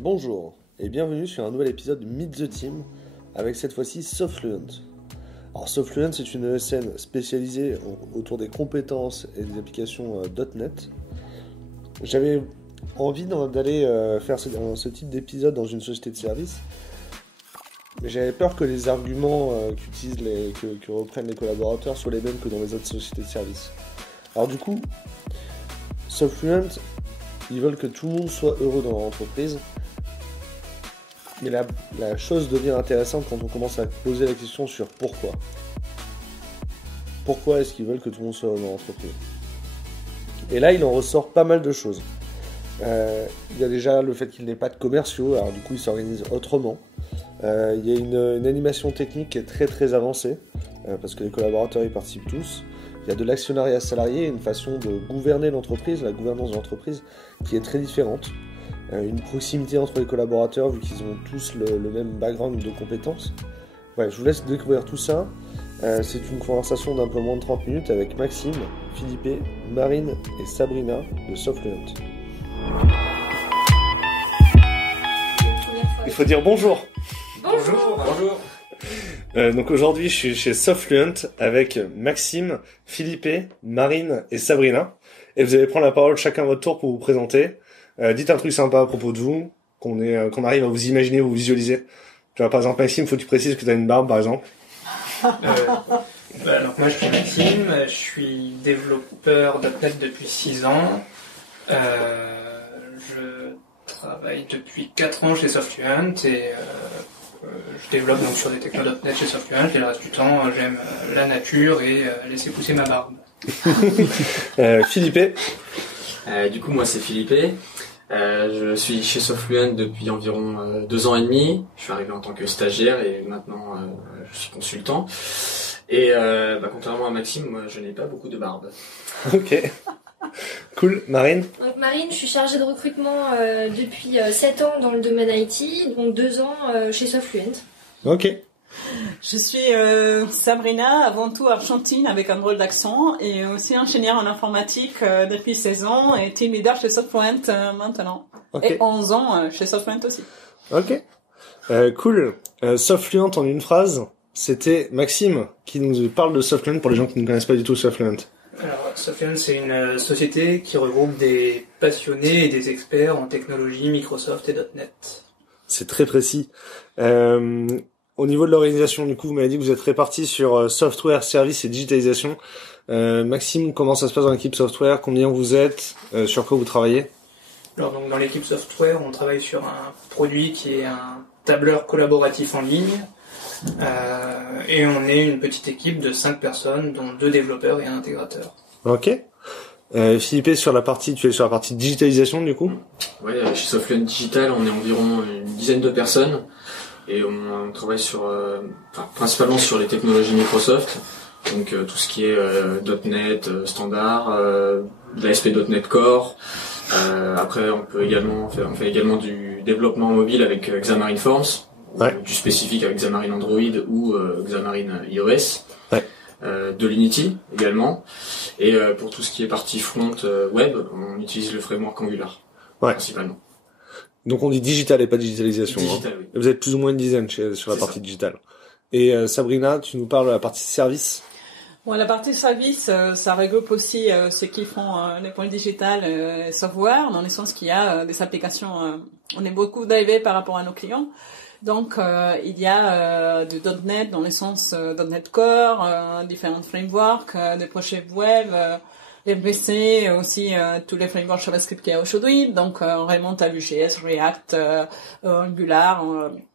Bonjour et bienvenue sur un nouvel épisode de Meet the Team avec cette fois-ci Softfluent. Alors Softfluent c'est une ESN spécialisée autour des compétences et des applications .NET. J'avais envie d'aller faire ce type d'épisode dans une société de service, mais j'avais peur que les arguments que reprennent les collaborateurs soient les mêmes que dans les autres sociétés de service. Alors du coup, Softfluent, ils veulent que tout le monde soit heureux dans leur entreprise. Mais la chose devient intéressante quand on commence à poser la question sur pourquoi. Pourquoi est-ce qu'ils veulent que tout le monde soit heureux dans l'entreprise ? Et là, il en ressort pas mal de choses. Il y a déjà le fait qu'il n'ait pas de commerciaux, alors du coup, ils s'organisent autrement. Il y a une animation technique qui est très très avancée, parce que les collaborateurs y participent tous. Il y a de l'actionnariat salarié, une façon de gouverner l'entreprise, la gouvernance de l'entreprise, qui est très différente. Une proximité entre les collaborateurs vu qu'ils ont tous le même background de compétences. Ouais, je vous laisse découvrir tout ça. C'est une conversation d'un peu moins de 30 minutes avec Maxime, Philippe, Marine et Sabrina de Softfluent. Il faut dire bonjour. Bonjour. Donc aujourd'hui je suis chez Softfluent avec Maxime, Philippe, Marine et Sabrina. Et vous allez prendre la parole chacun à votre tour pour vous présenter. Dites un truc sympa à propos de vous, qu'on arrive à vous imaginer, vous visualiser. Tu vois, par exemple, Maxime, faut que tu précises que tu as une barbe, par exemple. Donc moi, je suis Maxime, je suis développeur .NET depuis 6 ans. Je travaille depuis 4 ans chez Softfluent et je développe donc sur des techno.NET chez Softfluent et le reste du temps, j'aime la nature et laisser pousser ma barbe. Philippe. Du coup, moi, c'est Philippe. Je suis chez Softfluent depuis environ 2 ans et demi. Je suis arrivé en tant que stagiaire et maintenant je suis consultant. Et contrairement à Maxime, moi je n'ai pas beaucoup de barbe. Ok. Cool. Marine. Donc Marine, je suis chargée de recrutement depuis 7 ans dans le domaine IT, donc 2 ans chez Softfluent. Ok. Je suis Sabrina, avant tout argentine avec un drôle d'accent et aussi ingénieure en informatique depuis 16 ans et team leader chez Softfluent maintenant. Okay. Et 11 ans chez Softfluent aussi. Ok. Cool. Softfluent en une phrase, c'était Maxime qui nous parle de Softfluent pour les gens qui ne connaissent pas du tout Softfluent. Alors Softfluent c'est une société qui regroupe des passionnés et des experts en technologie Microsoft et .NET. C'est très précis. Au niveau de l'organisation, du coup, vous m'avez dit que vous êtes répartis sur software, service et digitalisation. Maxime, comment ça se passe dans l'équipe software ? Combien vous êtes ? Sur quoi vous travaillez ? Alors donc dans l'équipe software, on travaille sur un produit qui est un tableur collaboratif en ligne. Et on est une petite équipe de 5 personnes, dont 2 développeurs et un intégrateur. Ok. Philippe, tu es sur la partie digitalisation, du coup ? Ouais, chez Softfluent Digital, on est environ une dizaine de personnes. Et on travaille principalement sur les technologies Microsoft, donc tout ce qui est .NET standard, l'ASP.NET Core. Après, on fait également du développement mobile avec Xamarin Forms, ouais. Du spécifique avec Xamarin Android ou Xamarin iOS. Ouais. De l'Unity également. Et pour tout ce qui est partie front web, on utilise le framework Angular, ouais. Principalement. Donc on dit digital et pas digitalisation. Digital, oui. Vous êtes plus ou moins une dizaine sur la partie digitale. Et Sabrina, tu nous parles de la partie service. Bon, la partie service, ça regroupe aussi ceux qui font les points digital et software, dans le sens qu'il y a des applications. On est beaucoup drivés par rapport à nos clients. Donc il y a du .NET dans le sens .NET Core, différents frameworks, des projets web. MVC, aussi tous les frameworks JavaScript qu'il y a aujourd'hui, donc on remonte à Vue.js, React, Angular,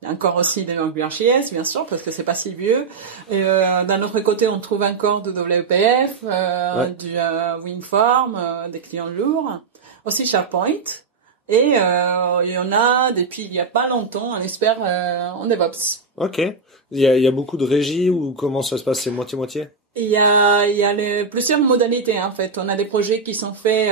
encore aussi des AngularJS bien sûr parce que c'est pas si vieux. Et d'un autre côté on trouve encore du WPF, ouais. Du WinForm, des clients lourds, aussi SharePoint. Et il y en a depuis il y a pas longtemps un expert en DevOps. Ok. Il y a beaucoup de régies ou comment ça se passe, c'est moitié-moitié? Il y a plusieurs modalités en fait. On a des projets qui sont faits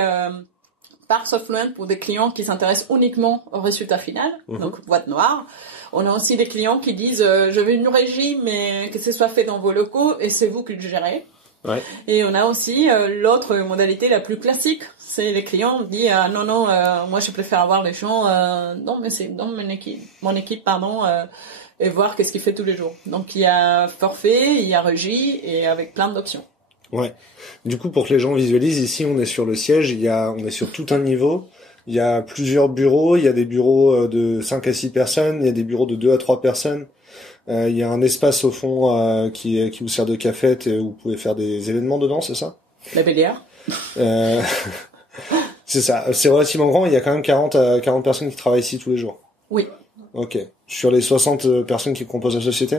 par Softfluent pour des clients qui s'intéressent uniquement au résultat final, donc boîte noire. On a aussi des clients qui disent je veux une régie mais que ce soit fait dans vos locaux et c'est vous qui le gérez. Ouais. Et on a aussi l'autre modalité la plus classique, c'est les clients disent non moi je préfère avoir les gens dans mon équipe et voir qu'est-ce qu'il fait tous les jours. Donc il y a forfait, il y a régie et avec plein d'options. Ouais. Du coup, pour que les gens visualisent, ici on est sur le siège, on est sur tout un niveau. Il y a plusieurs bureaux, il y a des bureaux de 5 à 6 personnes, il y a des bureaux de 2 à 3 personnes. Il y a un espace au fond qui vous sert de cafette et où vous pouvez faire des événements dedans, c'est ça? La Bélière. C'est ça, c'est relativement grand, il y a quand même 40 personnes qui travaillent ici tous les jours. Oui. Ok. Sur les 60 personnes qui composent la société?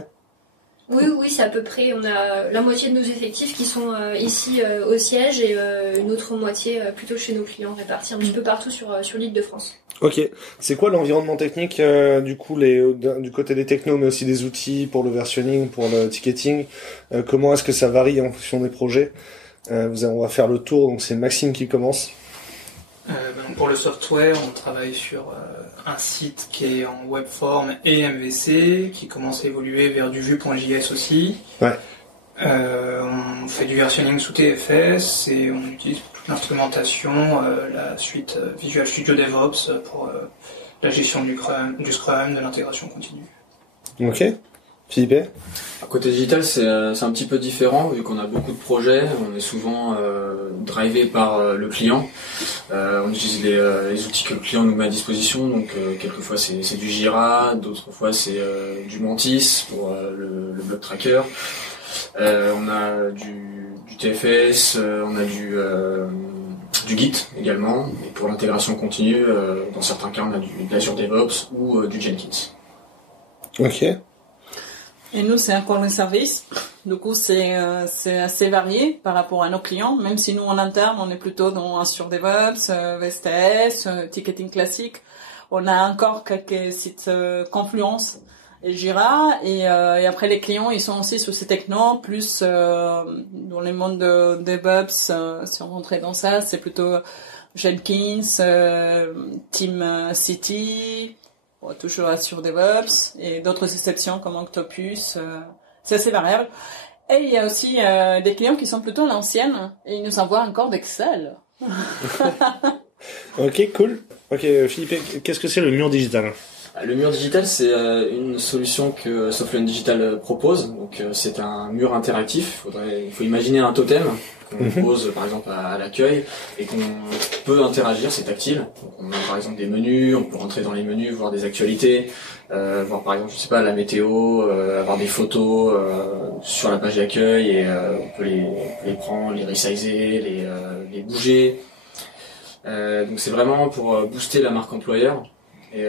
Oui, c'est à peu près, on a la moitié de nos effectifs qui sont ici au siège et une autre moitié plutôt chez nos clients répartis un petit peu partout sur l'île de France. Ok. C'est quoi l'environnement technique du coup du côté des technos mais aussi des outils pour le versionning, pour le ticketing? Comment est-ce que ça varie en fonction des projets? On va faire le tour, donc c'est Maxime qui commence. Pour le software, on travaille sur un site qui est en webform et MVC, qui commence à évoluer vers du Vue.js aussi. Ouais. On fait du versionning sous TFS et on utilise pour toute l'instrumentation la suite Visual Studio DevOps pour la gestion du Scrum, de l'intégration continue. Ok. Philippe? Côté digital, c'est un petit peu différent vu qu'on a beaucoup de projets. On est souvent drivé par le client. On utilise les outils que le client nous met à disposition. Donc quelquefois c'est du Jira, d'autres fois c'est du Mantis pour le block tracker. On a du TFS, on a du Git également. Et pour l'intégration continue, dans certains cas, on a de l'Azure DevOps ou du Jenkins. Ok. Et nous, c'est un core service. Du coup, c'est assez varié par rapport à nos clients. Même si nous, en interne, on est plutôt dans Azure DevOps, VSTS, ticketing classique. On a encore quelques sites Confluence et Jira. Et après, les clients, ils sont aussi sur ces technos, plus dans les mondes de DevOps. Si on rentrait dans ça, c'est plutôt Jenkins, TeamCity, toujours Azure DevOps et d'autres exceptions comme Octopus. C'est assez variable. Et il y a aussi des clients qui sont plutôt à l'ancienne et ils nous envoient encore d'Excel. Ok, cool. Ok, Philippe, qu'est-ce que c'est le mur digital? Le mur digital, c'est une solution que Softfluent Digital propose. Donc, c'est un mur interactif. Il faut imaginer un totem qu'on pose, par exemple, à l'accueil et qu'on peut interagir. C'est tactile. Donc, on a, par exemple, des menus. On peut rentrer dans les menus, voir des actualités, voir, par exemple, je sais pas, la météo, avoir des photos sur la page d'accueil et on peut les prendre, les resizer, les bouger. Donc, c'est vraiment pour booster la marque employeur. Et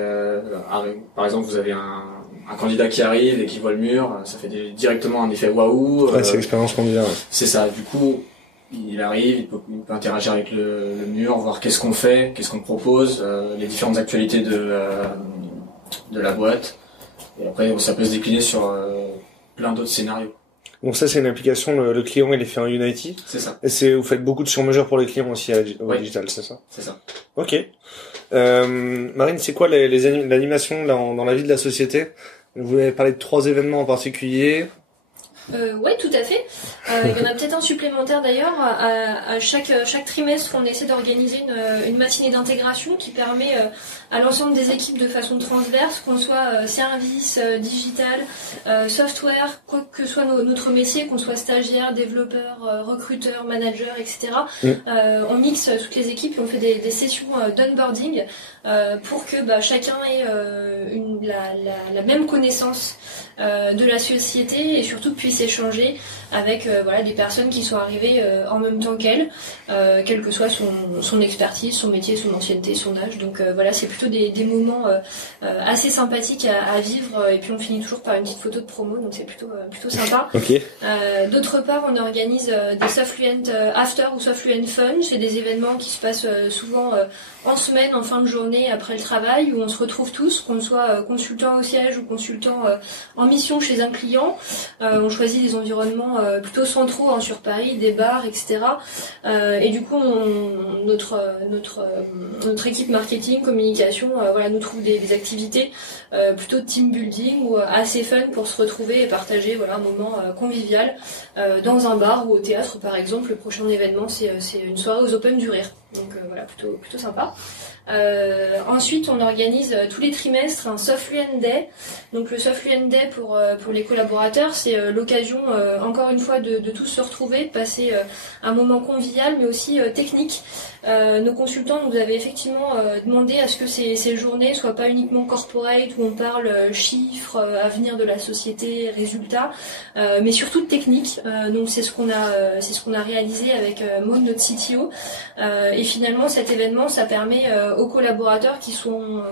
par exemple, vous avez un candidat qui arrive et qui voit le mur, ça fait directement un effet waouh. Ouais, c'est l'expérience candidat. Ouais. C'est ça. Du coup, il arrive, il peut interagir avec le mur, voir qu'est-ce qu'on fait, qu'est-ce qu'on propose, les différentes actualités de la boîte. Et après, ça peut se décliner sur plein d'autres scénarios. Donc ça, c'est une application, le client, il est fait en Unity. C'est ça. Et vous faites beaucoup de sur-mesure pour les clients aussi au digital, c'est ça? C'est ça. Ok. Marine, c'est quoi l'animation dans la vie de la société? Vous avez parlé de 3 événements en particulier. Oui, tout à fait. Il y en a peut-être un supplémentaire d'ailleurs. À chaque trimestre, on essaie d'organiser une matinée d'intégration qui permet à l'ensemble des équipes de façon transverse, qu'on soit service, digital, software, quoi que soit notre métier, qu'on soit stagiaire, développeur, recruteur, manager, etc. On mixe toutes les équipes et on fait des sessions d'onboarding pour que chacun ait la même connaissance de la société et surtout puisse échanger avec des personnes qui sont arrivées en même temps qu'elle, quelle que soit son expertise, son métier, son ancienneté, son âge. Donc c'est plutôt des moments assez sympathiques à vivre et puis on finit toujours par une petite photo de promo, donc c'est plutôt sympa. Okay. D'autre part, on organise des Softfluent After ou Softfluent Fun. C'est des événements qui se passent souvent en semaine, en fin de journée, après le travail, où on se retrouve tous, qu'on soit consultant au siège ou consultant en mission chez un client. On choisit choisi des environnements plutôt centraux sur Paris, des bars, etc. Et du coup, notre équipe marketing, communication, nous trouve des activités plutôt de team building ou assez fun pour se retrouver et partager un moment convivial dans un bar ou au théâtre, par exemple. Le prochain événement, c'est une soirée aux Open du Rire. Donc plutôt sympa. Ensuite, on organise tous les trimestres un Soft Fluent Day. Donc le Soft Fluent Day pour les collaborateurs, c'est l'occasion encore une fois de tous se retrouver, de passer un moment convivial, mais aussi technique. Nos consultants nous avaient effectivement demandé à ce que ces journées soient pas uniquement corporate où on parle chiffres, avenir de la société, résultats, mais surtout de technique. Donc c'est ce qu'on a réalisé avec Maud, notre CTO. Et finalement, cet événement, ça permet aux collaborateurs qui sont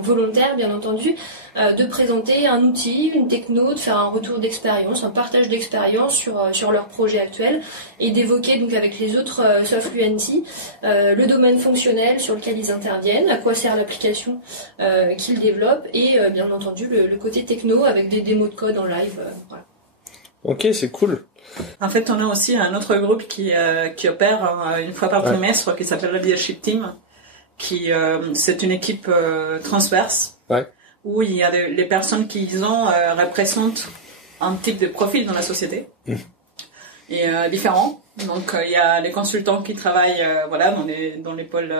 volontaires, bien entendu, de présenter un outil, une techno, de faire un retour d'expérience, un partage d'expérience sur leur projet actuel et d'évoquer donc avec les autres Soft Fluency le domaine fonctionnel sur lequel ils interviennent, à quoi sert l'application qu'ils développent et bien entendu le côté techno avec des démos de code en live. Voilà. Ok, c'est cool. En fait, on a aussi un autre groupe qui opère une fois par trimestre qui s'appelle le Leadership Team, qui c'est une équipe transverse où il y a les personnes qui représentent un type de profil dans la société et différents. Donc il y a les consultants qui travaillent dans les pôles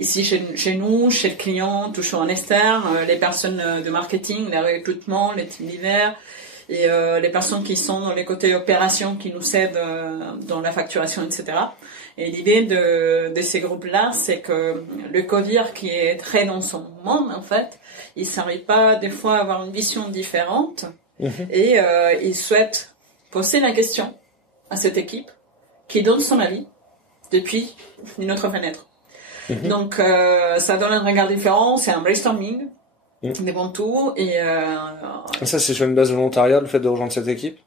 ici chez nous, chez le client, toujours en externe, les personnes de marketing, les recrutements, les team leaders. Et les personnes qui sont dans les côtés opérations qui nous aident dans la facturation, etc. Et l'idée de ces groupes-là, c'est que le codir qui est très dans son monde, en fait, il s'arrive pas des fois à avoir une vision différente et il souhaite poser la question à cette équipe qui donne son avis depuis une autre fenêtre. Donc ça donne un regard différent, c'est un brainstorming. Des bons tours et ça c'est sur une base volontariat le fait de rejoindre cette équipe.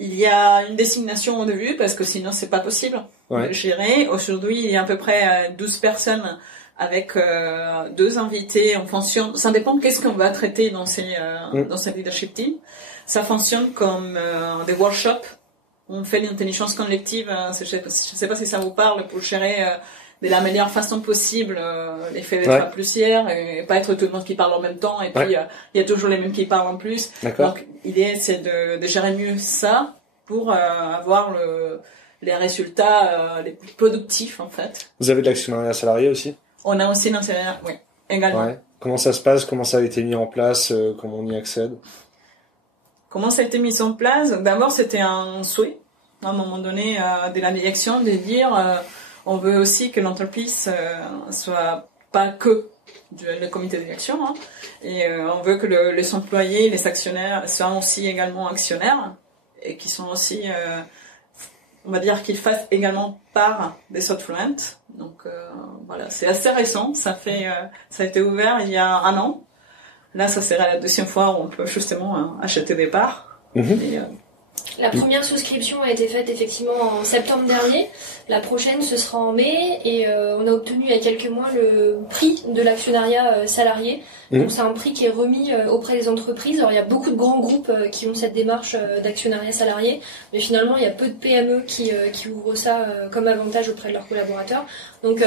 Il y a une désignation au début parce que sinon c'est pas possible de gérer. Aujourd'hui il y a à peu près 12 personnes avec 2 invités en fonction. Ça dépend de qu'est-ce qu'on va traiter dans cette leadership team. Ça fonctionne comme des workshops. On fait l'intelligence collective. Je sais pas si ça vous parle pour gérer de la meilleure façon possible l'effet d'être à plusieurs et pas être tout le monde qui parle en même temps et puis il y a toujours les mêmes qui parlent en plus. Donc l'idée c'est de gérer mieux ça pour avoir les résultats les plus productifs en fait. Vous avez de l'actionnariat salarié aussi? On a aussi l'actionnariat, oui, également. Comment ça se passe? Comment ça a été mis en place? Comment on y accède? Comment ça a été mis en place? D'abord c'était un souhait à un moment donné de la direction de dire on veut aussi que l'entreprise soit pas que le comité de direction, et on veut que les employés, les actionnaires soient aussi également actionnaires et qui sont aussi, on va dire qu'ils fassent également part des Soft Fluent. Donc c'est assez récent. Ça a été ouvert il y a 1 an. Là, ça sera la 2e fois où on peut justement acheter des parts. La première souscription a été faite effectivement en septembre dernier. La prochaine, ce sera en mai. Et on a obtenu il y a quelques mois le prix de l'actionnariat salarié. Donc c'est un prix qui est remis auprès des entreprises. Alors il y a beaucoup de grands groupes qui ont cette démarche d'actionnariat salarié. Mais finalement, il y a peu de PME qui ouvrent ça comme avantage auprès de leurs collaborateurs. Donc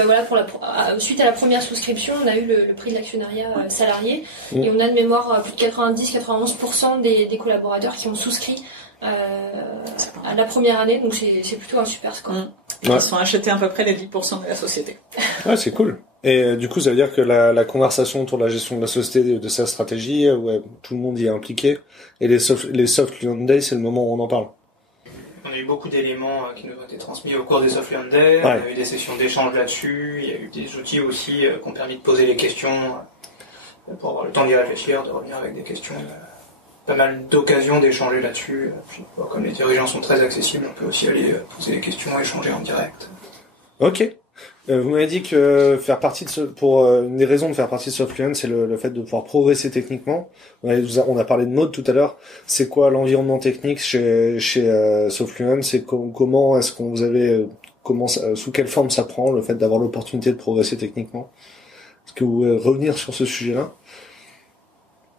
suite à la première souscription, on a eu le prix de l'actionnariat salarié. Et on a de mémoire plus de 90-91% des collaborateurs qui ont souscrit à la première année, donc c'est plutôt un super score. Ils sont achetés à peu près les 10% de la société. Ouais, c'est cool. Et du coup, ça veut dire que la conversation autour de la gestion de la société, de sa stratégie, tout le monde y est impliqué. Et les Soft Fluent Day, c'est le moment où on en parle. On a eu beaucoup d'éléments qui nous ont été transmis au cours des Soft Fluent Day. On a eu des sessions d'échange là-dessus. Il y a eu des outils aussi qui ont permis de poser les questions pour avoir le temps d'y réfléchir, de revenir avec des questions. Pas mal d'occasions d'échanger là-dessus. Puis, comme les dirigeants sont très accessibles, on peut aussi aller poser des questions, échanger en direct. Ok. Vous m'avez dit que faire partie pour une des raisons de faire partie de Soft Fluent, c'est le fait de pouvoir progresser techniquement. On a parlé de Maud tout à l'heure. C'est quoi l'environnement technique chez Soft Fluent? C'est comment est-ce qu'on vous avez sous quelle forme ça prend le fait d'avoir l'opportunité de progresser techniquement? Est-ce que vous pouvez revenir sur ce sujet-là?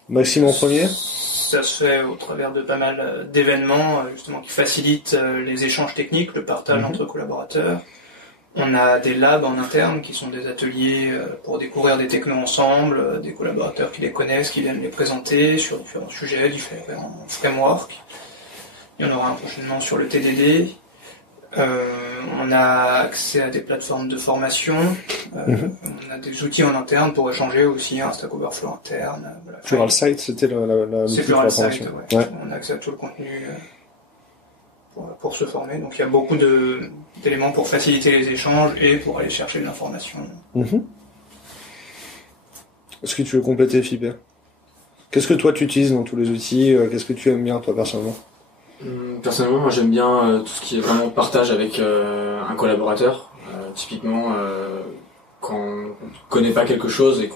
Maxime en premier? Ça se fait au travers de pas mal d'événements, justement, qui facilitent les échanges techniques, le partage entre collaborateurs. On a des labs en interne qui sont des ateliers pour découvrir des technos ensemble, des collaborateurs qui les connaissent, qui viennent les présenter sur différents sujets, différents frameworks. Il y en aura un prochainement sur le TDD. On a accès à des plateformes de formation. On a des outils en interne pour échanger aussi, un Stack Overflow interne. Voilà. Pluralsight, c'était c'est Pluralsight, ouais. On a accès à tout le contenu pour se former. Donc il y a beaucoup d'éléments pour faciliter les échanges et pour aller chercher de l'information. Est-ce que tu veux compléter, Philippe? Qu'est-ce que toi tu utilises dans tous les outils? Qu'est-ce que tu aimes bien, toi, personnellement? Personnellement, moi j'aime bien tout ce qui est vraiment partage avec un collaborateur. Typiquement, quand on connaît pas quelque chose et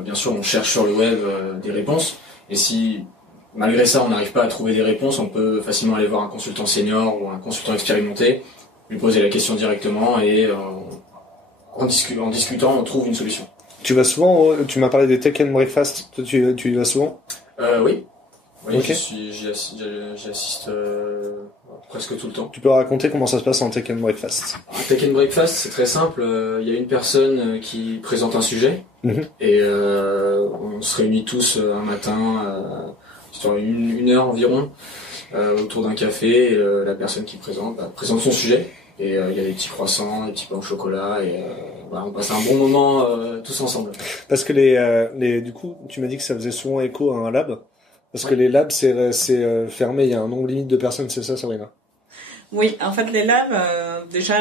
bien sûr on cherche sur le web des réponses, et si malgré ça on n'arrive pas à trouver des réponses, on peut facilement aller voir un consultant senior ou un consultant expérimenté, lui poser la question directement et en discutant on trouve une solution. Tu vas souvent, tu m'as parlé des Tech and Breakfast, toi tu y vas souvent? Oui. Oui, okay. J'y assiste presque tout le temps. Tu peux raconter comment ça se passe en Tech and Breakfast? Tech and Breakfast, c'est très simple. Il y a une personne qui présente un sujet et on se réunit tous un matin, sur une heure environ, autour d'un café. Et, la personne qui présente son sujet et il y a des petits croissants, des petits pains au chocolat et on passe un bon moment tous ensemble. Parce que du coup, tu m'as dit que ça faisait souvent écho à un lab. Parce que les labs, c'est fermé, il y a un nombre limite de personnes, c'est ça, Sabrina? Oui, en fait, les labs, déjà,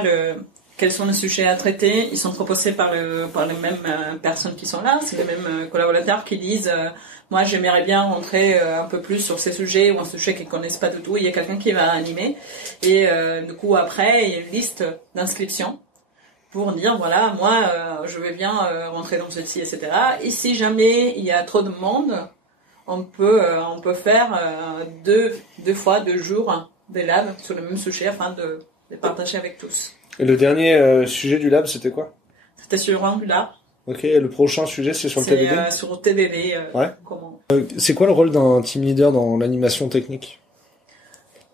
quels sont les sujets à traiter, ils sont proposés par les mêmes personnes qui sont là, c'est les mêmes collaborateurs qui disent moi j'aimerais bien rentrer un peu plus sur ces sujets ou un sujet qu'ils connaissent pas du tout, il y a quelqu'un qui va animer et du coup après il y a une liste d'inscriptions pour dire voilà moi je vais bien rentrer dans celle-ci, etc. Et si jamais il y a trop de monde, on peut faire deux fois 2 jours des labs sur le même sujet afin de les partager avec tous. Et le dernier sujet du lab, c'était quoi? C'était sur Angular. Ok, et le prochain sujet, c'est sur le TDD? C'est sur le TDD. Ouais. Comment c'est quoi le rôle d'un team leader dans l'animation technique?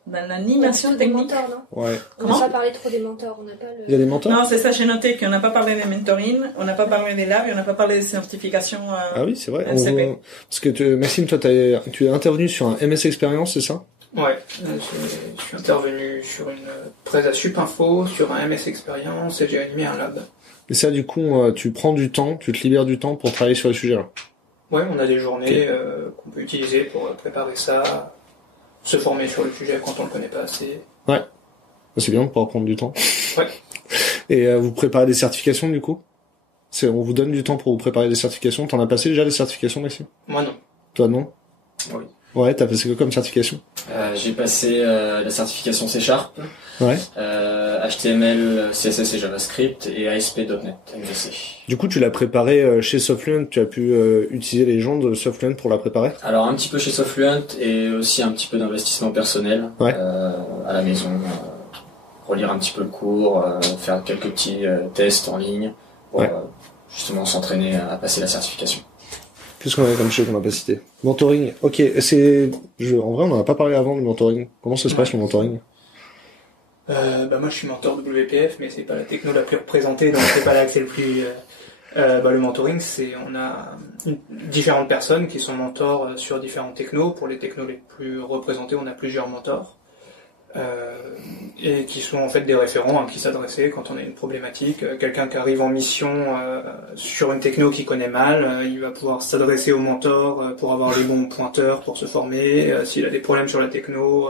Dans l'animation technique. Des mentors, non? Ouais. On n'a pas parlé trop des mentors, on n'a pas le... Il y a des mentors? Non, c'est ça, j'ai noté qu'on n'a pas parlé des mentoring, on n'a pas parlé des labs, et on n'a pas parlé des certifications. Ah oui, c'est vrai. MCP. Parce que Maxime, toi, tu es intervenu sur un MS Experience, c'est ça? Ouais, je suis intervenu sur une presse à Supinfo, sur un MS Experience et j'ai animé un lab. Et ça, du coup, tu prends du temps, tu te libères du temps pour travailler sur les sujets-là? Ouais, on a des journées qu'on peut utiliser pour préparer ça, se former sur le sujet quand on le connaît pas assez. Ouais, c'est bien de pouvoir prendre du temps. Ouais. Et vous préparez des certifications, du coup? On vous donne du temps pour vous préparer des certifications. T'en as passé déjà des certifications, Maxime? Moi non. Toi non? Oui. Ouais, t'as passé quoi comme certification? J'ai passé la certification C#, ouais. HTML, CSS et JavaScript et ASP.NET MVC. Du coup, tu l'as préparé chez Softfluent, tu as pu utiliser les gens de Softfluent pour la préparer? Alors un petit peu chez Softfluent et aussi un petit peu d'investissement personnel à la maison, relire un petit peu le cours, faire quelques petits tests en ligne pour justement s'entraîner à passer la certification. Qu'est-ce qu'on avait comme chose qu'on n'a pas cité? Mentoring. Ok, en vrai, on n'en a pas parlé avant du mentoring. Comment ça se passe le mentoring? Moi, je suis mentor WPF, mais c'est pas la techno la plus représentée, donc c'est pas là que c'est le plus. Le mentoring, on a différentes personnes qui sont mentors sur différents technos. Pour les technos les plus représentés, on a plusieurs mentors. Et qui sont en fait des référents à qui s'adresser quand on a une problématique. Quelqu'un qui arrive en mission sur une techno qu'il connaît mal, il va pouvoir s'adresser au mentor pour avoir les bons pointeurs pour se former. S'il a des problèmes sur la techno,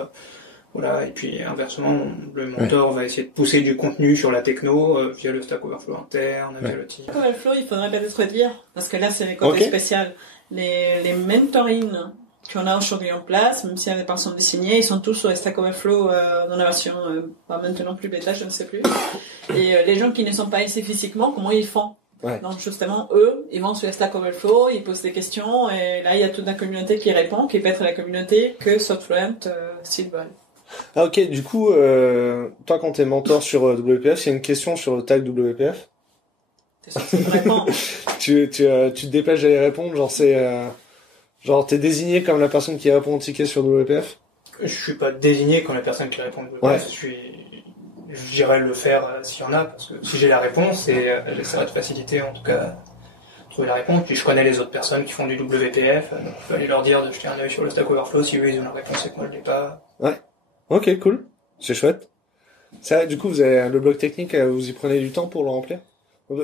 voilà. Et puis inversement, le mentor va essayer de pousser du contenu sur la techno via le Stack Overflow interne, via le team. Stack Overflow, il faudrait peut-être dire, parce que là c'est les côtés spéciaux. Les mentorings qu'on a aujourd'hui en place, même s'il y a des personnes désignées, ils sont tous sur Stack Overflow dans la version, pas maintenant plus bêta, je ne sais plus. Et les gens qui ne sont pas ici physiquement, comment ils font? Donc justement, eux, ils vont sur Stack Overflow, ils posent des questions, et là il y a toute la communauté qui répond, qui peut être la communauté que Softfluent s'ils veulent. Ah ok, du coup, toi quand t'es mentor sur WPF, il y a une question sur le tag WPF? T'es censé répondre. tu te dépêches d'aller répondre, genre c'est... Genre, t'es désigné comme la personne qui répond au ticket sur WPF? Je suis pas désigné comme la personne qui répond au Ouais. J'irai le faire s'il y en a, parce que si j'ai la réponse, et j'essaierai de faciliter en tout cas trouver la réponse. Puis je connais les autres personnes qui font du WPF, donc je peux aller leur dire de jeter un œil sur le Stack Overflow si eux ils ont la réponse et que moi je l'ai pas. Ok, cool. C'est chouette. Ça, du coup, vous avez le bloc technique, vous y prenez du temps pour le remplir?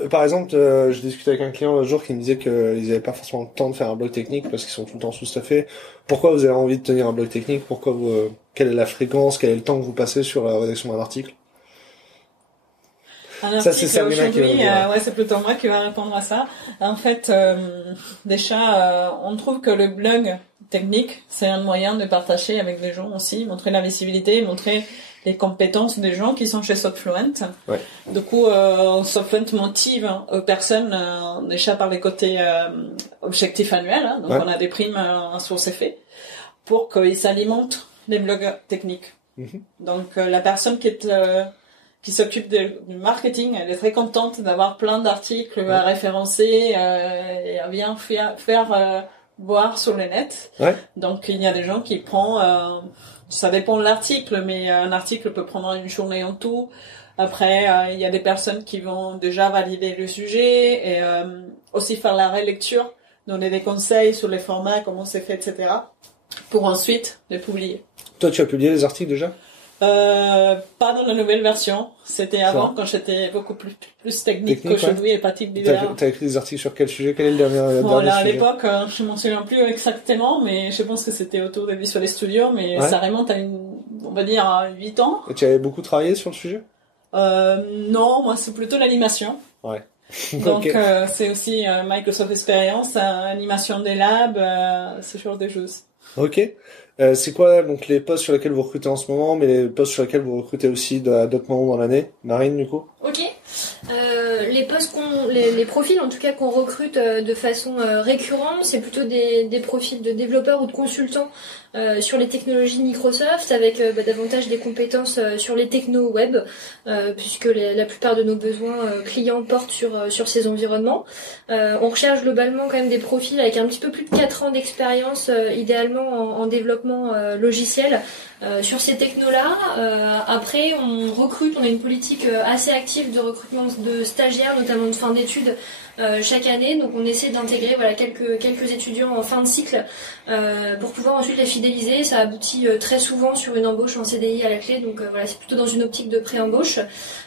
Par exemple, je discutais avec un client l'autre jour qui me disait qu'ils n'avaient pas forcément le temps de faire un bloc technique parce qu'ils sont tout le temps sous-staffés. Pourquoi vous avez envie de tenir un bloc technique? Pourquoi quelle est la fréquence? Quel est le temps que vous passez sur la rédaction d'un article? Ça, c'est Sabrina qui va nous dire. Ouais, c'est plutôt moi qui va répondre à ça. En fait, déjà, on trouve que le blog technique, c'est un moyen de partager avec des gens aussi, montrer la visibilité, montrer les compétences des gens qui sont chez Softfluent. Ouais. Du coup, Softfluent motive personnes déjà par les côtés objectifs annuels. Hein, donc, on a des primes sur ces faits pour qu'ils s'alimentent les blogs techniques. Mm-hmm. Donc, la personne qui s'occupe du marketing, elle est très contente d'avoir plein d'articles à référencer et à bien faire voir sur le net. Ouais. Donc, il y a des gens qui prennent... ça dépend de l'article, mais un article peut prendre une journée en tout. Après, il y a des personnes qui vont déjà valider le sujet et aussi faire la relecture, donner des conseils sur les formats, comment c'est fait, etc. pour ensuite les publier. Toi, tu as publié les articles déjà? Pas dans la nouvelle version. C'était avant, quand j'étais beaucoup plus technique qu'aujourd'hui et pas type leader. T'as écrit des articles sur quel sujet? Quel est le dernier Voilà, à sujet? l'époque, je m'en souviens plus exactement, mais je pense que c'était autour de Visual Studio, mais ça remonte à on va dire, à 8 ans. Et tu avais beaucoup travaillé sur le sujet? Non, moi, c'est plutôt l'animation. Ouais. Donc, c'est aussi Microsoft Experience, animation des labs, ce genre de choses. Ok. C'est quoi donc les postes sur lesquels vous recrutez en ce moment, mais les postes sur lesquels vous recrutez aussi à d'autres moments dans l'année? Marine, du coup? Ok. Les postes les profils en tout cas qu'on recrute de façon récurrente, c'est plutôt des profils de développeurs ou de consultants sur les technologies Microsoft, avec davantage des compétences sur les technos web, puisque la plupart de nos besoins clients portent sur ces environnements. On recherche globalement quand même des profils avec un petit peu plus de 4 ans d'expérience, idéalement en développement logiciel. Sur ces technos-là, après on recrute, on a une politique assez active de recrutement de stagiaires, notamment de fin d'études chaque année. Donc on essaie d'intégrer quelques étudiants en fin de cycle pour pouvoir ensuite les fidéliser. Ça aboutit très souvent sur une embauche en CDI à la clé. Donc c'est plutôt dans une optique de pré-embauche.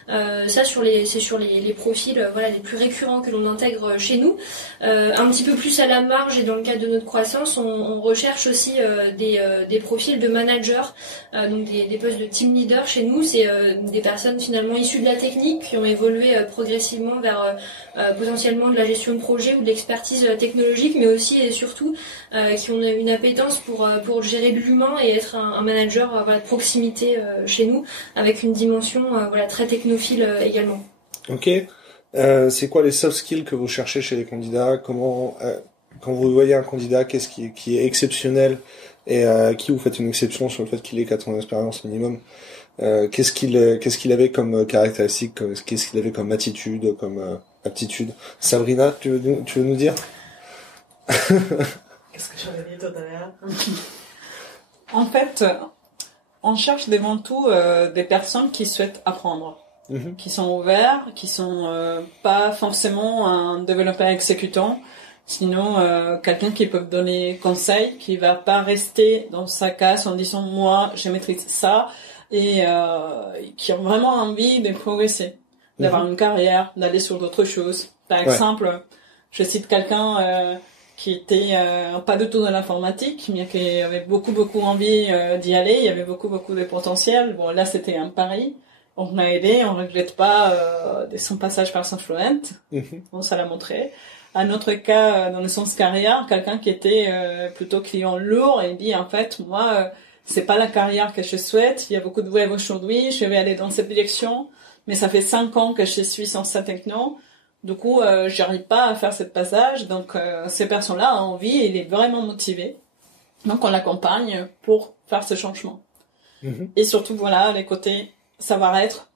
Ça c'est sur les profils les plus récurrents que l'on intègre chez nous. Un petit peu plus à la marge et dans le cadre de notre croissance, on recherche aussi des profils de managers, donc des postes de team leader chez nous. C'est des personnes finalement issues de la technique qui ont évolué progressivement vers potentiellement de la gestion de projet ou de l'expertise technologique, mais aussi et surtout qui ont une appétence pour gérer de l'humain et être un manager de proximité chez nous, avec une dimension très technophile également. Ok. C'est quoi les soft skills que vous cherchez chez les candidats? Comment, quand vous voyez un candidat, qu'est-ce qui est exceptionnel et qui vous faites une exception sur le fait qu'il ait 4 ans d'expérience minimum? Qu'est-ce qu'il avait comme caractéristique, qu'est-ce qu'il avait comme attitude, comme aptitude? Sabrina, tu veux nous dire? Qu'est-ce que j'avais dit tout à l'heure? En fait, on cherche devant tout des personnes qui souhaitent apprendre, qui sont ouverts, qui sont pas forcément un développeur exécutant, sinon quelqu'un qui peut donner conseil, qui va pas rester dans sa case en disant moi je maîtrise ça, et qui ont vraiment envie de progresser, d'avoir une carrière, d'aller sur d'autres choses. Par exemple, je cite quelqu'un qui était pas du tout dans l'informatique, mais qui avait beaucoup envie d'y aller. Il y avait beaucoup de potentiel. Bon, là, c'était un pari. On l'a aidé, on regrette pas de son passage par Softfluent. On ça l'a montré. Un autre cas, dans le sens carrière, quelqu'un qui était plutôt client lourd et dit, en fait, moi, c'est pas la carrière que je souhaite. Il y a beaucoup de web aujourd'hui. Je vais aller dans cette direction. Mais ça fait 5 ans que je suis sur cette techno. Du coup, j'arrive pas à faire cette passage. Donc, ces personnes-là ont envie et il est vraiment motivé. Donc, on l'accompagne pour faire ce changement. Et surtout, les côtés savoir-être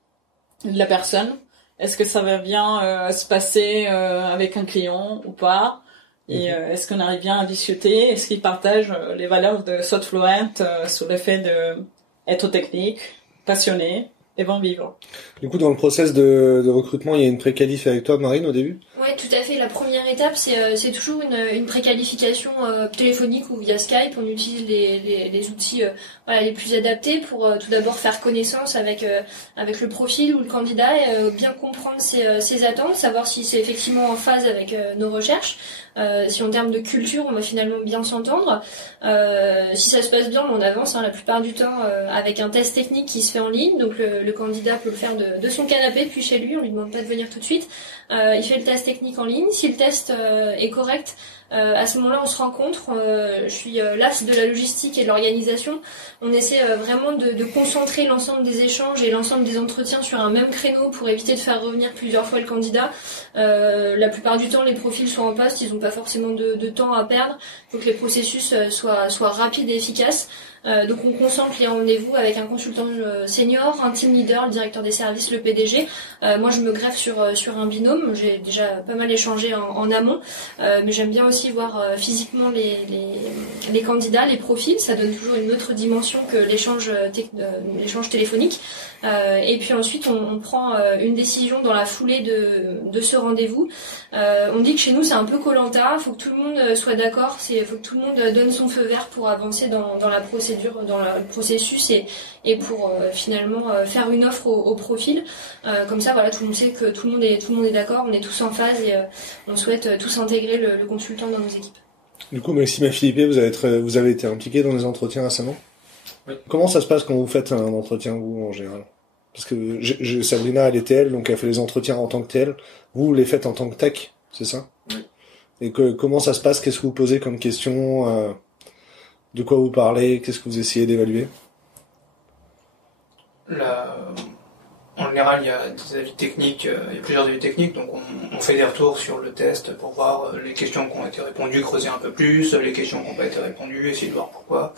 de la personne. Est-ce que ça va bien se passer avec un client ou pas? Et est-ce qu'on arrive bien à discuter? Est-ce qu'ils partagent les valeurs de SoftFluent sur le fait d'être technique, passionné et bon vivre? Du coup, dans le process de recrutement, il y a une pré-qualif avec toi, Marine, au début? Ouais, tout à fait. La première étape, c'est toujours une préqualification téléphonique ou via Skype. On utilise les outils les plus adaptés pour tout d'abord faire connaissance avec le profil ou le candidat et bien comprendre ses attentes, savoir si c'est effectivement en phase avec nos recherches, si en termes de culture on va finalement bien s'entendre. Si ça se passe bien, on avance la plupart du temps avec un test technique qui se fait en ligne. Donc le candidat peut le faire de son canapé puis chez lui, on lui demande pas de venir tout de suite. Il fait le test technique en ligne. Si le test est correct, à ce moment-là, on se rencontre. Je suis l'as de la logistique et de l'organisation. On essaie vraiment de concentrer l'ensemble des échanges et l'ensemble des entretiens sur un même créneau pour éviter de faire revenir plusieurs fois le candidat. La plupart du temps, les profils sont en poste, ils n'ont pas forcément de temps à perdre. Il faut que les processus soient rapides et efficaces. Donc on concentre les rendez-vous avec un consultant senior, un team leader, le directeur des services, le PDG. Moi je me greffe sur un binôme. J'ai déjà pas mal échangé en amont, mais j'aime bien aussi voir physiquement les candidats, les profils. Ça donne toujours une autre dimension que l'échange téléphonique. Et puis ensuite on prend une décision dans la foulée de ce rendez-vous. On dit que chez nous c'est un peu Koh-Lanta, faut que tout le monde soit d'accord, faut que tout le monde donne son feu vert pour avancer dans la procédure, dans le processus et pour finalement faire une offre au profil. Comme ça voilà, tout le monde sait que tout le monde est d'accord, on est tous en phase et on souhaite tous intégrer le consultant dans nos équipes. Du coup, Maxime et Philippe, vous avez été impliqués dans les entretiens récemment? Oui. Comment ça se passe quand vous faites un entretien, vous, en général? Parce que Sabrina, elle est TL, donc elle fait les entretiens en tant que TL. Vous les faites en tant que tech, c'est ça? Oui. Et comment ça se passe? Qu'est-ce que vous posez comme question? De quoi vous parlez? Qu'est-ce que vous essayez d'évaluer? En général, il y a des avis techniques, il y a plusieurs avis techniques, donc on fait des retours sur le test pour voir les questions qui ont été répondues, creuser un peu plus, les questions qui n'ont pas été répondues, essayer de voir pourquoi,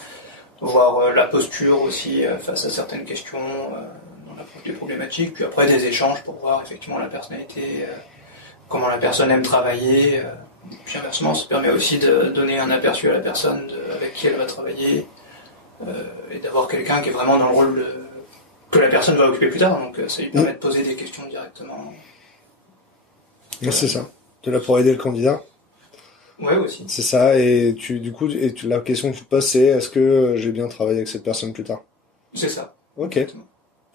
voir la posture aussi face à certaines questions, dans l'approche des problématiques, puis après des échanges pour voir effectivement la personnalité, comment la personne aime travailler, puis inversement, ça permet aussi de donner un aperçu à la personne avec qui elle va travailler, et d'avoir quelqu'un qui est vraiment dans le rôle que la personne va occuper plus tard, donc ça lui permet de poser des questions directement. C'est ça. Tu es là pour aider le candidat? Ouais, aussi. C'est ça, et la question que tu te poses, c'est est-ce que j'ai bien travaillé avec cette personne plus tard? C'est ça. Ok.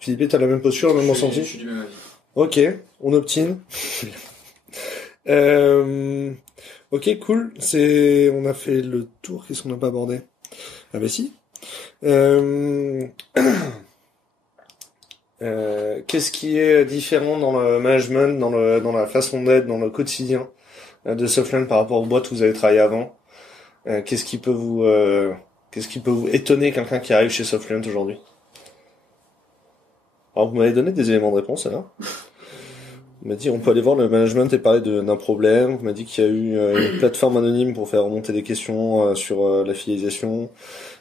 Philippe, t'as la même posture, le même ressenti? Je suis du même avis. Ok, on obtient. Ok, cool. On a fait le tour. Qu'est-ce qu'on n'a pas abordé? Ah bah si. Qu'est-ce qui est différent dans le management, dans la façon d'être, dans le quotidien de SoftFluent par rapport aux boîtes où vous avez travaillé avant? Qu'est-ce qui peut vous étonner quelqu'un qui arrive chez SoftFluent aujourd'hui? Alors vous m'avez donné des éléments de réponse là. Vous m'avez dit on peut aller voir le management et parler d'un problème. Vous m'avez dit qu'il y a eu une plateforme anonyme pour faire remonter des questions sur la fidélisation,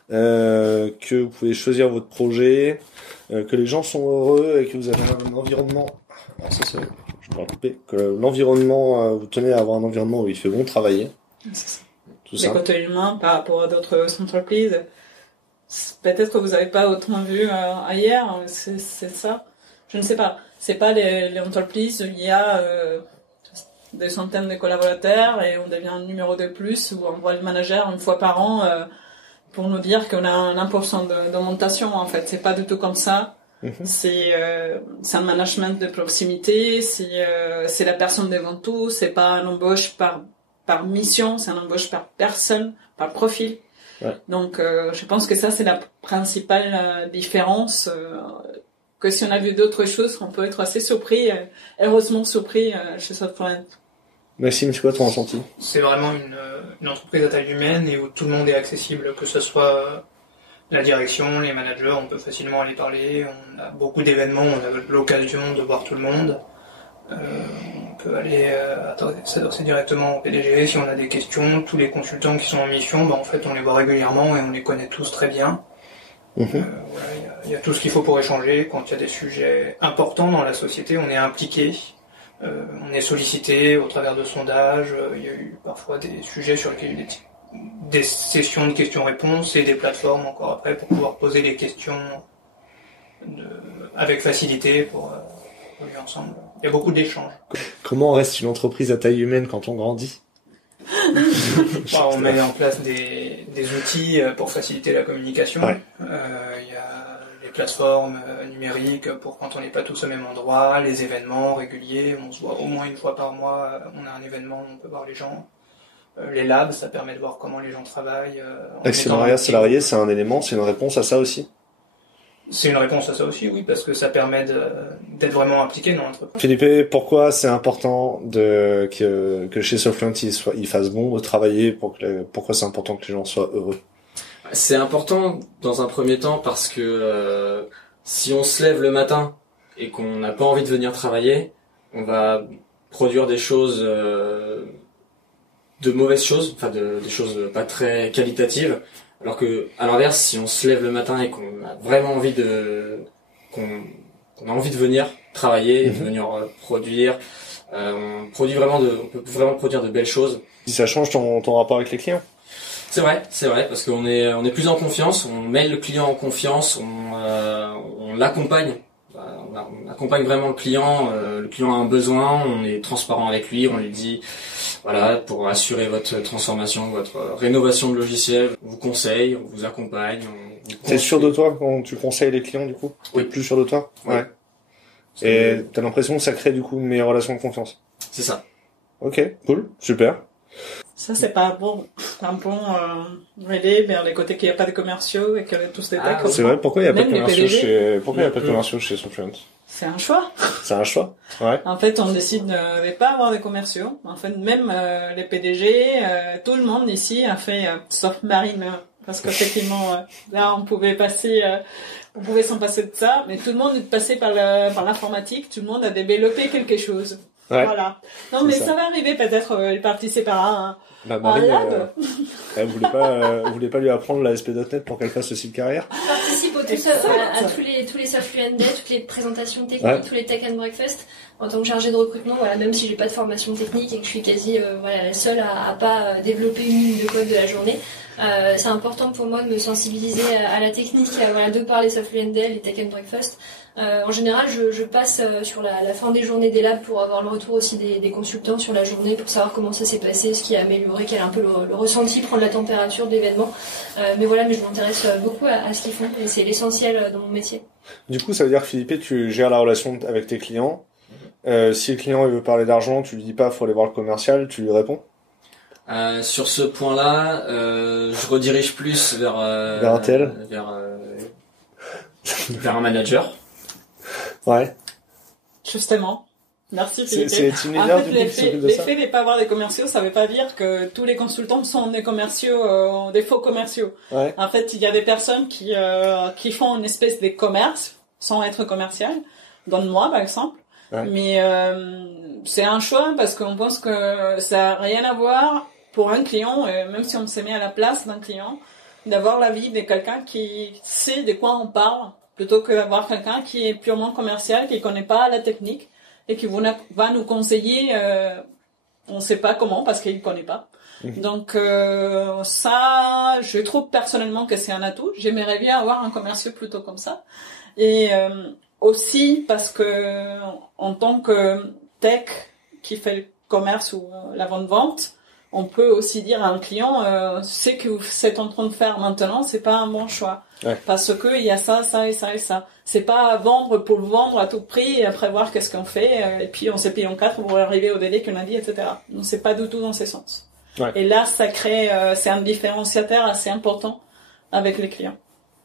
que vous pouvez choisir votre projet, que les gens sont heureux et que vous avez un environnement. Alors ça, je peux couper. Que l'environnement, vous tenez à avoir un environnement où il fait bon travailler. C'est ça. Tout ça. Les côtés humains par rapport à d'autres entreprises. Peut-être que vous n'avez pas autant vu ailleurs, c'est ça. Je ne sais pas. C'est pas les entreprises où il y a des centaines de collaborateurs et on devient un numéro de plus, où on voit le manager une fois par an pour nous dire qu'on a un 1% d'augmentation. En fait, c'est pas du tout comme ça. C'est un management de proximité, c'est la personne devant tout, c'est pas une embauche par mission, c'est une embauche par personne, par profil. Ouais. Donc je pense que ça c'est la principale différence, que si on a vu d'autres choses, on peut être assez surpris, heureusement surpris chez SoftFluent. Maxime, c'est quoi ton ressenti? C'est vraiment une entreprise à taille humaine et où tout le monde est accessible, que ce soit la direction, les managers, on peut facilement aller parler, on a beaucoup d'événements, on a l'occasion de voir tout le monde. On peut aller s'adresser directement au PDG si on a des questions. Tous les consultants qui sont en mission, en fait, on les voit régulièrement et on les connaît tous très bien. Voilà, il y a tout ce qu'il faut pour échanger. Quand il y a des sujets importants dans la société, on est impliqué. On est sollicité au travers de sondages. Il y a eu parfois des sujets sur lesquels il y a eu des sessions de questions-réponses et des plateformes encore après pour pouvoir poser des questions avec facilité pour évoluer ensemble. Il y a beaucoup d'échanges. Comment reste une entreprise à taille humaine quand on grandit? On met en place des outils pour faciliter la communication. Ouais. Il y a les plateformes numériques pour quand on n'est pas tous au même endroit, les événements réguliers, on se voit au moins une fois par mois, on a un événement où on peut voir les gens. Les labs, ça permet de voir comment les gens travaillent. L'actionnariat salarié, c'est un élément, c'est une réponse à ça aussi? C'est une réponse à ça aussi, oui, parce que ça permet d'être vraiment impliqué dans l'entreprise. Philippe, pourquoi c'est important que chez Softfluent il fasse bon de travailler, pourquoi c'est important que les gens soient heureux? C'est important dans un premier temps parce que si on se lève le matin et qu'on n'a pas envie de venir travailler, on va produire des choses, de mauvaises choses, enfin des choses pas très qualitatives. Alors que, à l'inverse, si on se lève le matin et qu'on a vraiment envie qu'on a envie de venir travailler, de venir produire, on peut vraiment produire de belles choses. Ça change ton rapport avec les clients? C'est vrai, parce qu'on est plus en confiance, on met le client en confiance, on l'accompagne. On accompagne vraiment le client a un besoin, on est transparent avec lui, on lui dit, voilà, pour assurer votre transformation, votre rénovation de logiciel, on vous conseille, on vous accompagne. T'es sûr de toi quand tu conseilles les clients, du coup? Oui. T'es plus sûr de toi? Oui. Ouais. Et t'as l'impression que ça crée, du coup, une meilleure relation de confiance? C'est ça. Ok, cool, super. Ça, c'est pas bon. Un bon relais vers les côtés qu'il n'y a pas de commerciaux et que tous les techs. C'est vrai, pourquoi il n'y a pas de Même les commerciaux PDG? pourquoi il n'y a pas de commerciaux chez Softfluent? C'est un choix. C'est un choix? Ouais. En fait, on décide de ne pas avoir de commerciaux. En fait, même les PDG, tout le monde ici a fait, sauf Marine, parce qu'effectivement, là, on pouvait s'en passer de ça, mais tout le monde est passé par l'informatique, tout le monde a développé quelque chose. Ouais. Voilà. Non, mais ça va arriver peut-être, il participera à un Marine, lab. elle voulait pas lui apprendre la SP.NET pour qu'elle fasse aussi une carrière? Je participe à tous les Softfluent Day, toutes les présentations techniques, tous les Tech and Breakfast en tant que chargée de recrutement. Voilà, même si j'ai pas de formation technique et que je suis quasi la seule à pas développer une ligne de code de la journée. C'est important pour moi de me sensibiliser à la technique, de par les Softfluent Day, les Tech and Breakfast. En général, je passe sur la fin des journées des labs pour avoir le retour aussi des consultants sur la journée, pour savoir comment ça s'est passé, ce qui a amélioré, quel est un peu le ressenti, prendre la température de l'événement. Mais je m'intéresse beaucoup à ce qu'ils font et c'est l'essentiel dans mon métier. Du coup, ça veut dire que Philippe, tu gères la relation avec tes clients. Si le client il veut parler d'argent, tu lui dis pas faut aller voir le commercial, tu lui réponds? Sur ce point-là, je redirige plus vers un tel, vers un manager. Ouais. Justement. Merci Philippe. C'est team leader, en fait, l'effet de ne pas avoir des commerciaux, ça veut pas dire que tous les consultants sont des commerciaux, des faux commerciaux. Ouais. En fait, il y a des personnes qui font une espèce de commerce sans être commercial. Donne-moi, par exemple. Ouais. Mais c'est un choix parce qu'on pense que ça n'a rien à voir pour un client, même si on se met à la place d'un client, d'avoir l'avis de quelqu'un qui sait de quoi on parle, plutôt que d'avoir quelqu'un qui est purement commercial, qui connaît pas la technique et qui va nous conseiller, on sait pas comment parce qu'il connaît pas. Donc ça, je trouve personnellement que c'est un atout. J'aimerais bien avoir un commercial plutôt comme ça. Et aussi parce que en tant que tech qui fait le commerce ou la vente, on peut aussi dire à un client ce que vous êtes en train de faire maintenant, c'est pas un bon choix. Ouais. Parce que il y a ça, ça et ça et ça. C'est pas vendre pour le vendre à tout prix et après voir qu'est-ce qu'on fait et puis on s'est payé en 4 pour arriver au délai qu'on a dit, etc. Donc c'est pas du tout dans ce sens. Ouais. Et là, ça crée, c'est un différenciateur assez important avec les clients.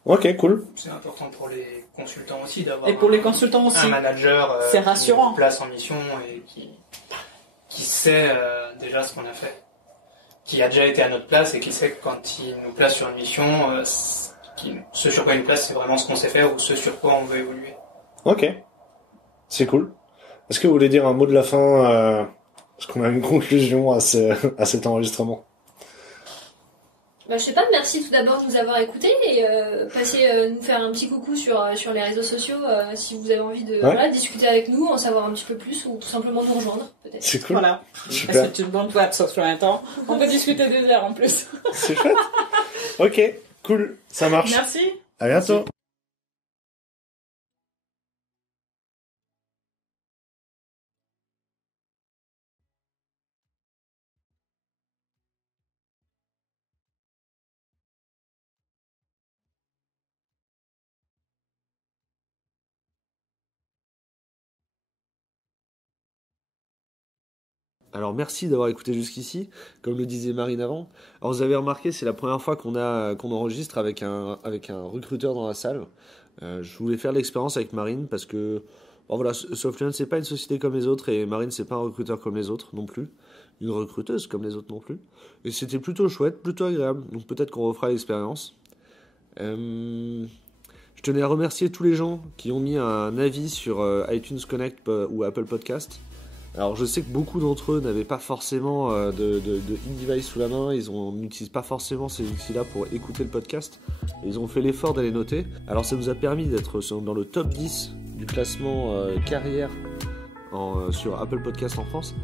Ok, cool. C'est important pour les consultants aussi d'avoir. Et pour les consultants aussi. Un manager c'est rassurant. Qui place en mission et qui sait déjà ce qu'on a fait, qui a déjà été à notre place et qui sait que quand il nous place sur une mission, ce sur quoi il nous place, c'est vraiment ce qu'on sait faire ou ce sur quoi on veut évoluer. Ok, c'est cool. Est-ce que vous voulez dire un mot de la fin parce qu'on a une conclusion à cet enregistrement? Je sais pas, merci tout d'abord de nous avoir écoutés et passez nous faire un petit coucou sur les réseaux sociaux si vous avez envie de discuter avec nous, en savoir un petit peu plus ou tout simplement nous rejoindre peut-être. C'est cool. Voilà. Super. C'est une bonne boîte, sauf sur un temps. On peut discuter des heures en plus. C'est chouette. Ok, cool, ça marche. Merci. À bientôt. Alors merci d'avoir écouté jusqu'ici, comme le disait Marine avant. Alors vous avez remarqué, c'est la première fois qu'on enregistre avec un recruteur dans la salle. Je voulais faire l'expérience avec Marine parce que voilà, Softluent c'est pas une société comme les autres et Marine c'est pas un recruteur comme les autres non plus, une recruteuse comme les autres non plus. Et c'était plutôt chouette, plutôt agréable. Donc peut-être qu'on refera l'expérience. Je tenais à remercier tous les gens qui ont mis un avis sur iTunes Connect ou Apple Podcast. Alors je sais que beaucoup d'entre eux n'avaient pas forcément de e-device sous la main, n'utilisent pas forcément ces outils-là pour écouter le podcast. Ils ont fait l'effort d'aller noter. Alors ça nous a permis d'être dans le top 10 du classement carrière sur Apple Podcast en France.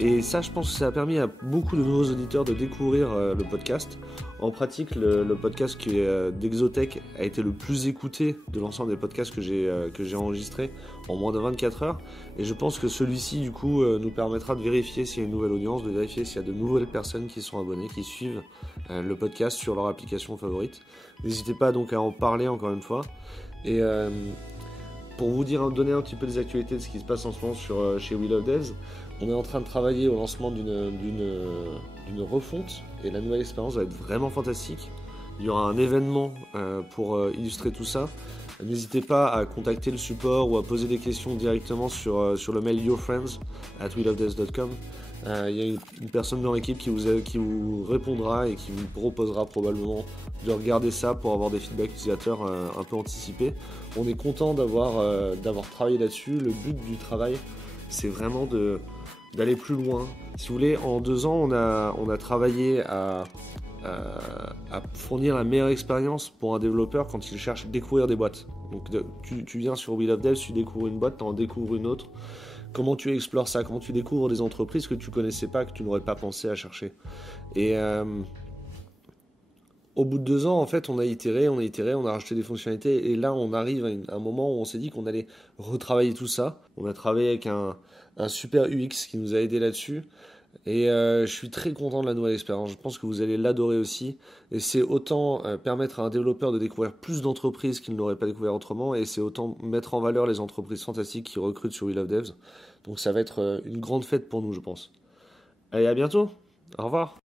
Et ça, je pense que ça a permis à beaucoup de nouveaux auditeurs de découvrir le podcast. En pratique, le podcast qui est d'Exotech a été le plus écouté de l'ensemble des podcasts que j'ai enregistrés en moins de 24 heures. Et je pense que celui-ci, du coup, nous permettra de vérifier s'il y a une nouvelle audience, de vérifier s'il y a de nouvelles personnes qui sont abonnées, qui suivent le podcast sur leur application favorite. N'hésitez pas donc à en parler encore une fois. Et pour vous donner un petit peu des actualités de ce qui se passe en ce moment chez We Love Devs, on est en train de travailler au lancement d'une refonte et la nouvelle expérience va être vraiment fantastique. Il y aura un événement pour illustrer tout ça. N'hésitez pas à contacter le support ou à poser des questions directement sur le mail yourfriends@welovedevs.com. Il y a une personne dans l'équipe qui vous répondra et qui vous proposera probablement de regarder ça pour avoir des feedbacks utilisateurs un peu anticipés. On est content d'avoir travaillé là-dessus. Le but du travail, c'est vraiment d'aller plus loin. Si vous voulez, en 2 ans, on a travaillé à fournir la meilleure expérience pour un développeur quand il cherche à découvrir des boîtes. Donc tu viens sur We Love Devs, tu découvres une boîte, tu en découvres une autre. Comment tu explores ça? Comment tu découvres des entreprises que tu connaissais pas, que tu n'aurais pas pensé à chercher? Et au bout de 2 ans, en fait, on a itéré, on a rajouté des fonctionnalités. Et là, on arrive à un moment où on s'est dit qu'on allait retravailler tout ça. On a travaillé avec un super UX qui nous a aidé là-dessus. Et je suis très content de la nouvelle expérience. Je pense que vous allez l'adorer aussi. Et c'est autant permettre à un développeur de découvrir plus d'entreprises qu'il n'aurait pas découvert autrement. Et c'est autant mettre en valeur les entreprises fantastiques qui recrutent sur We Love Devs. Donc ça va être une grande fête pour nous, je pense. Allez, à bientôt. Au revoir.